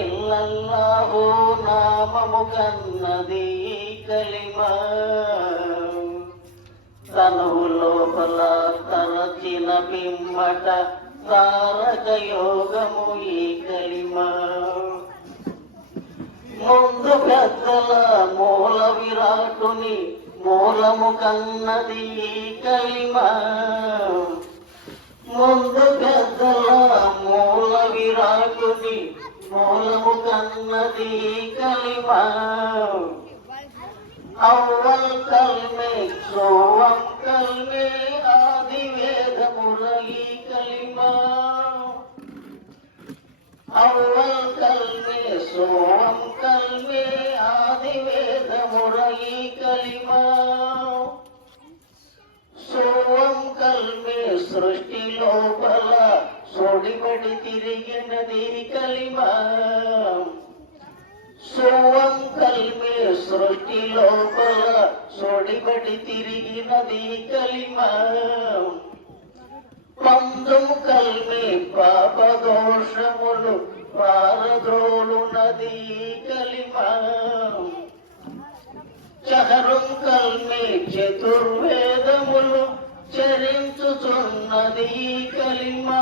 ఇల్లల్లాహు నామము కన్నది కలిమా తనువు లోపల తరచిన పిమ్మట తారక యోగము ఈ కలిమా ముందు పెద్దల మూల విరాటుని మూలము కన్నది కలిమా ముందు పెద్దల మూల విరాటుని మూలము కన్నది కలిమా అవ్వల్ కల్మే సోవం కల్మే ఆది వేదమురళి కలిమా అవ్వల్ కల్మే సోవం కల్మే ఆది వేదమురళి కలిమా సోవం కల్మే సృష్టి లోపల సోడిపడి తిరిగినది కలిమా సోవం కల్మే సృష్టి లోపల సోడిపడి తిరిగినది కలిమా పందం కల్మే పాప దోషములు పారద్రోలునది కలిమా చహరం కల్మే చతుర్వేదములు చరించుచున్నది కలిమా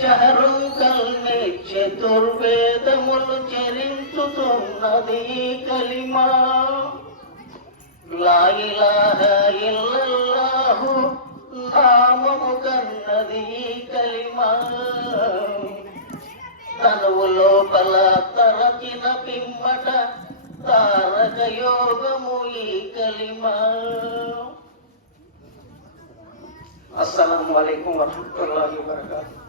చహరం కల్మే చతుర్వేదములు చరించుతున్నది కలిమా లా ఇలాహా ఇల్లల్లాహు నామము కన్నది కలిమా తనువు లోపల తరచిన పిమ్మట తారక యోగము ఈ కలిమా. అస్సలాము అలైకుం వరహ్మతుల్లాహి వబరకాతుహు.